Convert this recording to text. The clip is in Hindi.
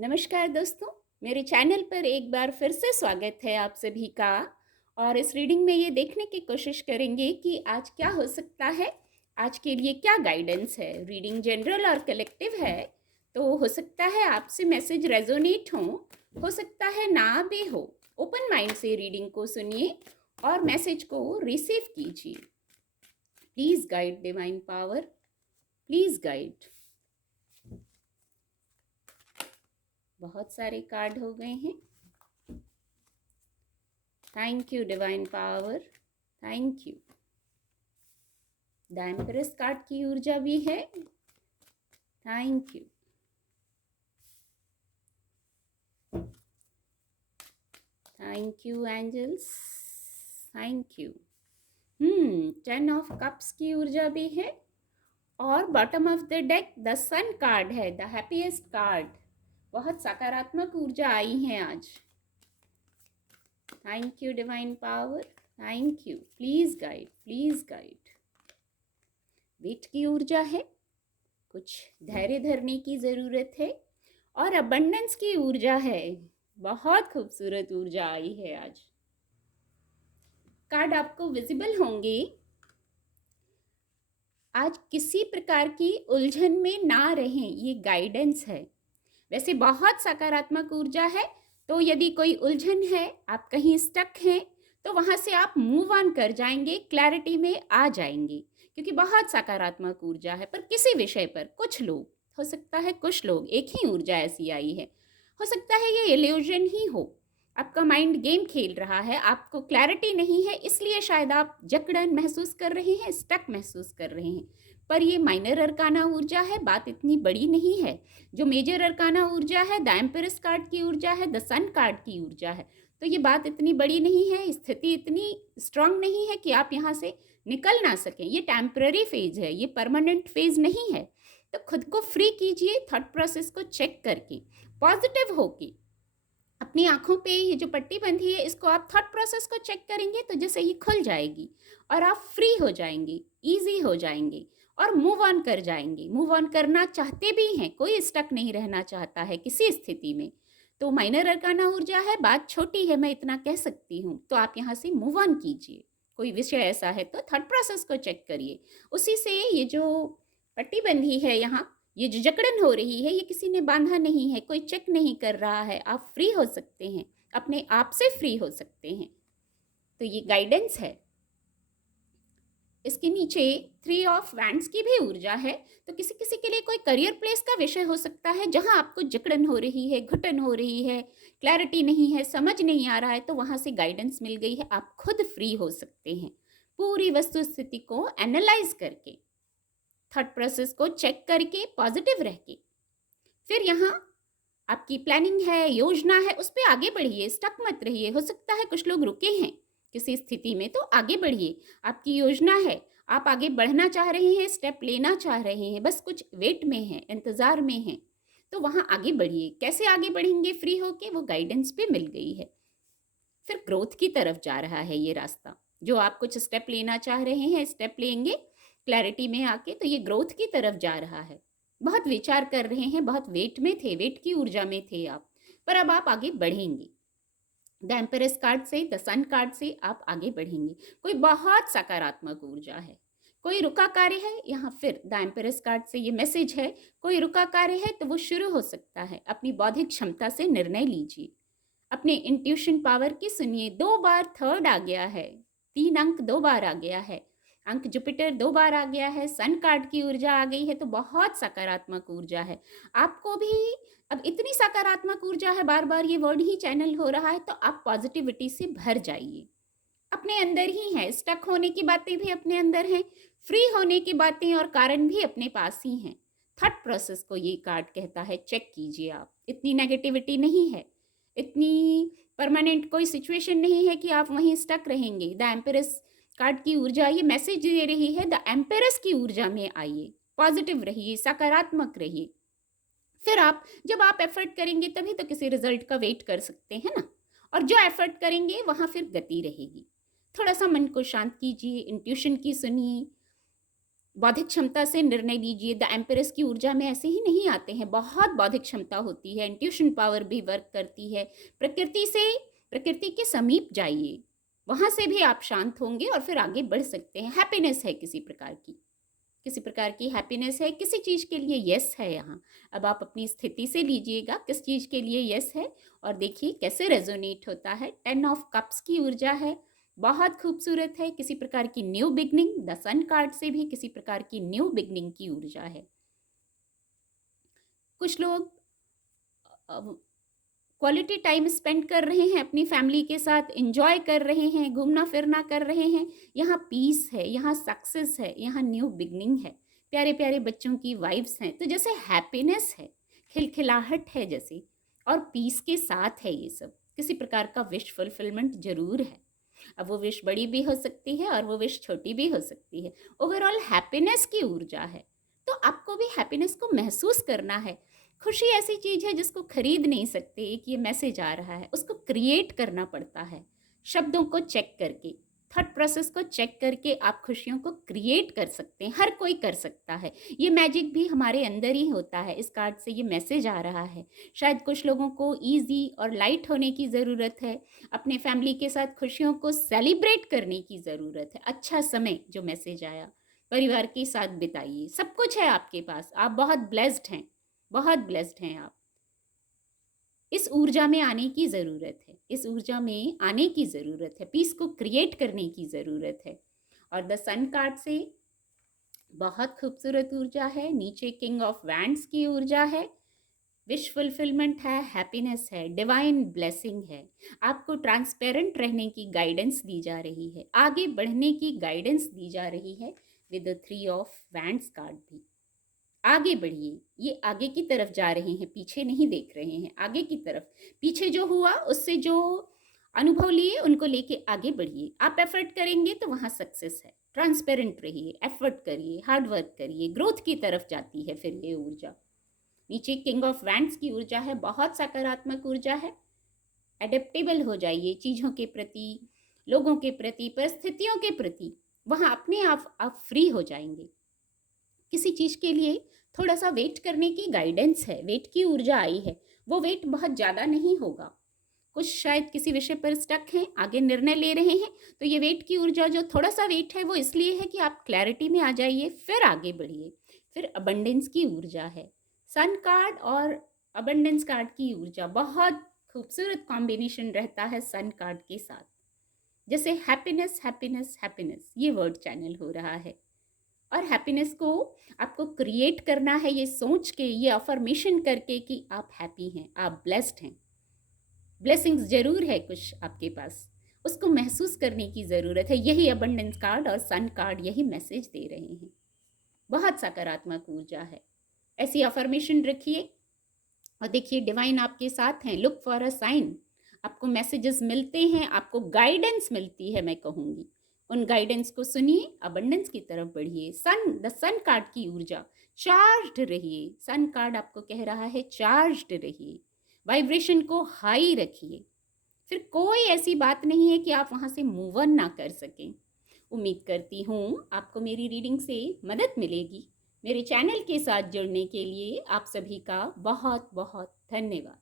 नमस्कार दोस्तों, मेरे चैनल पर एक बार फिर से स्वागत है आप सभी का। और इस रीडिंग में ये देखने की कोशिश करेंगे कि आज क्या हो सकता है, आज के लिए क्या गाइडेंस है। रीडिंग जनरल और कलेक्टिव है, तो हो सकता है आपसे मैसेज रेजोनेट हो सकता है ना भी हो। ओपन माइंड से रीडिंग को सुनिए और मैसेज को रिसीव कीजिए। Please guide divine power, please guide. बहुत सारे कार्ड हो गए हैं। Thank you divine power, thank you. The empress card की ऊर्जा भी है। Thank you. Thank you angels, thank you. 10 of cups की ऊर्जा भी है और bottom of the deck the sun card है, द हैप्पीएस्ट कार्ड। बहुत सकारात्मक ऊर्जा आई है आज। Thank you divine power, thank you. Please guide, please guide. Wait की ऊर्जा है, कुछ धैर्य धरने की ज़रूरत है। और अबंडेंस की ऊर्जा है, बहुत खूबसूरत ऊर्जा आई है आज। कार्ड आपको विजिबल होंगे। आज किसी प्रकार की उलझन में ना रहें, ये गाइडेंस है। वैसे बहुत सकारात्मक ऊर्जा है, तो यदि कोई उलझन है, आप कहीं स्टक हैं, तो वहाँ से आप मूव ऑन कर जाएंगे, क्लैरिटी में आ जाएंगे, क्योंकि बहुत सकारात्मक ऊर्जा है। पर किसी विषय पर कुछ लोग, हो सकता है कुछ लोग, एक ही ऊर्जा ऐसी आई है, हो सकता है ये इल्यूजन ही हो। आपका माइंड गेम खेल रहा है, आपको क्लैरिटी नहीं है, इसलिए शायद आप जकड़न महसूस कर रहे हैं, स्टक महसूस कर रहे हैं। पर ये माइनर अरकाना ऊर्जा है, बात इतनी बड़ी नहीं है। जो मेजर अरकाना ऊर्जा है, द एम्पेरस कार्ड की ऊर्जा है, द सन कार्ड की ऊर्जा है, तो ये बात इतनी बड़ी नहीं है, स्थिति इतनी स्ट्रांग नहीं है कि आप यहाँ से निकल ना सकें। ये टेम्पररी फेज है, ये परमानेंट फेज नहीं है। तो खुद को फ्री कीजिए, थॉट प्रोसेस को चेक करके, पॉजिटिव होके। अपनी आंखों पे ये जो पट्टी बंधी है, इसको आप थॉट प्रोसेस को चेक करेंगे तो जैसे ये खुल जाएगी और आप फ्री हो जाएंगे, ईजी हो जाएंगे और मूव ऑन कर जाएंगे। मूव ऑन करना चाहते भी हैं, कोई स्टक नहीं रहना चाहता है किसी स्थिति में। तो माइनर अरकाना ऊर्जा है, बात छोटी है, मैं इतना कह सकती हूँ। तो आप यहाँ से मूव ऑन कीजिए। कोई विषय ऐसा है तो थॉट प्रोसेस को चेक करिए, उसी से ये जो पट्टी बंधी है यहाँ, ये जो जकड़न हो रही है, ये किसी ने बांधा नहीं है, कोई चेक नहीं कर रहा है। आप फ्री हो सकते हैं, अपने आप से फ्री हो सकते हैं। तो ये गाइडेंस है। इसके नीचे 3 ऑफ वैंड्स की भी ऊर्जा है। तो किसी किसी के लिए कोई करियर प्लेस का विषय हो सकता है, जहां आपको जकड़न हो रही है, घुटन हो रही है, क्लैरिटी नहीं है, समझ नहीं आ रहा है, तो वहां से गाइडेंस मिल गई है। आप खुद फ्री हो सकते हैं, पूरी वस्तु स्थिति को एनालाइज करके, थॉट प्रोसेस को चेक करके, पॉजिटिव रह के। फिर यहाँ आपकी प्लानिंग है, योजना है, उस पर आगे बढ़िए, स्टक मत रहिए। हो सकता है कुछ लोग रुके हैं किसी स्थिति में, तो आगे बढ़िए। आपकी योजना है, आप आगे बढ़ना चाह रहे हैं, स्टेप लेना चाह रहे हैं, बस कुछ वेट में है, इंतजार में है, तो वहां आगे बढ़िए। कैसे आगे बढ़ेंगे फ्री होके, वो गाइडेंस भी मिल गई है। फिर ग्रोथ की तरफ जा रहा है ये रास्ता। जो आप कुछ स्टेप लेना चाह रहे हैं, स्टेप लेंगे क्लैरिटी में आके, तो ये ग्रोथ की तरफ जा रहा है। बहुत विचार कर रहे हैं, बहुत वेट में थे, वेट की ऊर्जा में थे आप, पर अब आप आगे बढ़ेंगे। द एम्पेरस कार्ड से, द सन कार्ड से आप आगे बढ़ेंगे। कोई बहुत सकारात्मक ऊर्जा है। कोई रुका कार्य है, यहाँ फिर द एम्पेरस कार्ड से ये मैसेज है, कोई रुका कार्य है तो वो शुरू हो सकता है। अपनी बौद्धिक क्षमता से निर्णय लीजिए, अपने इंट्यूशन पावर की सुनिए। 2 बार थर्ड आ गया है, 3 अंक 2 बार आ गया है, अंक जुपिटर 2 बार आ गया है, सन कार्ड की ऊर्जा आ गई है, तो बहुत सकारात्मक ऊर्जा है। आपको भी अब इतनी सकारात्मक ऊर्जा है, बार बार ये वर्ड ही चैनल हो रहा है, तो आप पॉजिटिविटी से भर जाइए। अपने अंदर ही है, स्टक होने की बातें भी अपने अंदर हैं, फ्री होने की बातें और कारण भी अपने पास ही हैं। थॉट प्रोसेस को ये कार्ड कहता है, चेक कीजिए आप। इतनी नेगेटिविटी नहीं है, इतनी परमानेंट कोई सिचुएशन नहीं है कि आप वहीं स्टक रहेंगे। द एम्पेरस कार्ड की ऊर्जा ये मैसेज दे रही है, द एम्पेरस की ऊर्जा में आइए, पॉजिटिव रहिए, सकारात्मक रहिए। फिर आप, जब आप एफर्ट करेंगे तभी तो किसी रिजल्ट का वेट कर सकते हैं ना। और जो एफर्ट करेंगे वहां फिर गति रहेगी। थोड़ा सा मन को शांत कीजिए, इंट्यूशन की सुनिए, बौद्धिक क्षमता से निर्णय लीजिए। द एम्पेरेस की ऊर्जा में ऐसे ही नहीं आते हैं, बहुत बौद्धिक क्षमता होती है, इंट्यूशन पावर भी वर्क करती है। प्रकृति के समीप जाइए, वहाँ से भी आप शांत होंगे और फिर आगे बढ़ सकते हैं। हैप्पीनेस है किसी प्रकार की हैप्पीनेस है, किसी चीज़ के लिए यस है यहाँ। अब आप अपनी स्थिति से लीजिएगा किस चीज़ के लिए यस है और देखिए कैसे रेजोनेट होता है। 10 ऑफ कप्स की ऊर्जा है, बहुत खूबसूरत है। किसी प्रकार की new beginning, the sun card से भी किसी प्रकार की न्यू बिगनिंग की ऊर्जा है। कुछ लोग क्वालिटी टाइम स्पेंड कर रहे हैं अपनी फैमिली के साथ, एंजॉय कर रहे हैं, घूमना फिरना कर रहे हैं। यहाँ पीस है, यहाँ सक्सेस है, यहाँ न्यू बिगनिंग है, प्यारे प्यारे बच्चों की वाइब्स हैं। तो जैसे हैप्पीनेस है, खिलखिलाहट है जैसे, और पीस के साथ है ये सब। किसी प्रकार का विश फुलफिलमेंट जरूर है। अब वो विश बड़ी भी हो सकती है और वो विश छोटी भी हो सकती है। ओवरऑल हैप्पीनेस की ऊर्जा है, तो आपको भी हैप्पीनेस को महसूस करना है। खुशी ऐसी चीज़ है जिसको खरीद नहीं सकते। एक ये मैसेज आ रहा है, उसको क्रिएट करना पड़ता है, शब्दों को चेक करके, थॉट प्रोसेस को चेक करके आप खुशियों को क्रिएट कर सकते हैं। हर कोई कर सकता है, ये मैजिक भी हमारे अंदर ही होता है। इस कार्ड से ये मैसेज आ रहा है, शायद कुछ लोगों को ईजी और लाइट होने की ज़रूरत है, अपने फैमिली के साथ खुशियों को सेलिब्रेट करने की ज़रूरत है। अच्छा समय जो मैसेज आया, परिवार के साथ बिताइए, सब कुछ है आपके पास, आप बहुत ब्लेस्ड हैं, बहुत ब्लेस्ड हैं आप। इस ऊर्जा में आने की ज़रूरत है, इस ऊर्जा में आने की ज़रूरत है, पीस को क्रिएट करने की ज़रूरत है। और द सन कार्ड से बहुत खूबसूरत ऊर्जा है, नीचे किंग ऑफ वैंड्स की ऊर्जा है, विश फुलफिलमेंट है, हैप्पीनेस है, डिवाइन ब्लेसिंग है। आपको ट्रांसपेरेंट रहने की गाइडेंस दी जा रही है, आगे बढ़ने की गाइडेंस दी जा रही है with the 3 of wands card भी। आगे बढ़िए, ये आगे की तरफ जा रहे हैं, पीछे नहीं देख रहे हैं, आगे की तरफ। पीछे जो हुआ उससे जो अनुभव लिए उनको लेके आगे बढ़िए। आप एफर्ट करेंगे तो वहाँ सक्सेस है। ट्रांसपेरेंट रहिए, एफर्ट करिए, हार्ड वर्क करिए, ग्रोथ की तरफ जाती है फिर ये ऊर्जा। नीचे किंग ऑफ वैंड्स की ऊर्जा है, बहुत सकारात्मक ऊर्जा है। एडेप्टेबल हो जाइए चीज़ों के प्रति, लोगों के प्रति, परिस्थितियों के प्रति, वहाँ अपने आप फ्री हो जाएंगे। किसी चीज़ के लिए थोड़ा सा वेट करने की गाइडेंस है, वेट की ऊर्जा आई है। वो वेट बहुत ज़्यादा नहीं होगा। कुछ शायद किसी विषय पर स्टक हैं, आगे निर्णय ले रहे हैं, तो ये वेट की ऊर्जा जो थोड़ा सा वेट है वो इसलिए है कि आप क्लैरिटी में आ जाइए, फिर आगे बढ़िए। फिर अबंडेंस की ऊर्जा है, सन कार्ड और अबंडेंस कार्ड की ऊर्जा, बहुत खूबसूरत कॉम्बिनेशन रहता है सन कार्ड के साथ। जैसे हैप्पीनेस हैप्पीनेस हैप्पीनेस ये वर्ड चैनल हो रहा है। और हैप्पीनेस को आपको क्रिएट करना है ये सोच के, ये अफर्मेशन करके कि आप हैप्पी हैं, आप ब्लेस्ड हैं। ब्लेसिंग्स जरूर है कुछ आपके पास, उसको महसूस करने की ज़रूरत है। यही अबंडेंस कार्ड और सन कार्ड यही मैसेज दे रहे हैं। बहुत सकारात्मक ऊर्जा है, ऐसी अफर्मेशन रखिए और देखिए डिवाइन आपके साथ हैं। लुक फॉर अ साइन, आपको मैसेजेस मिलते हैं, आपको गाइडेंस मिलती है, मैं कहूँगी। उन गाइडेंस को सुनिए, अबंडेंस की तरफ बढ़िए। द सन कार्ड की ऊर्जा, चार्ज्ड रहिए। सन कार्ड आपको कह रहा है चार्ज्ड रहिए, वाइब्रेशन को हाई रखिए। फिर कोई ऐसी बात नहीं है कि आप वहाँ से मूव ऑन ना कर सकें। उम्मीद करती हूँ आपको मेरी रीडिंग से मदद मिलेगी। मेरे चैनल के साथ जुड़ने के लिए आप सभी का बहुत बहुत धन्यवाद।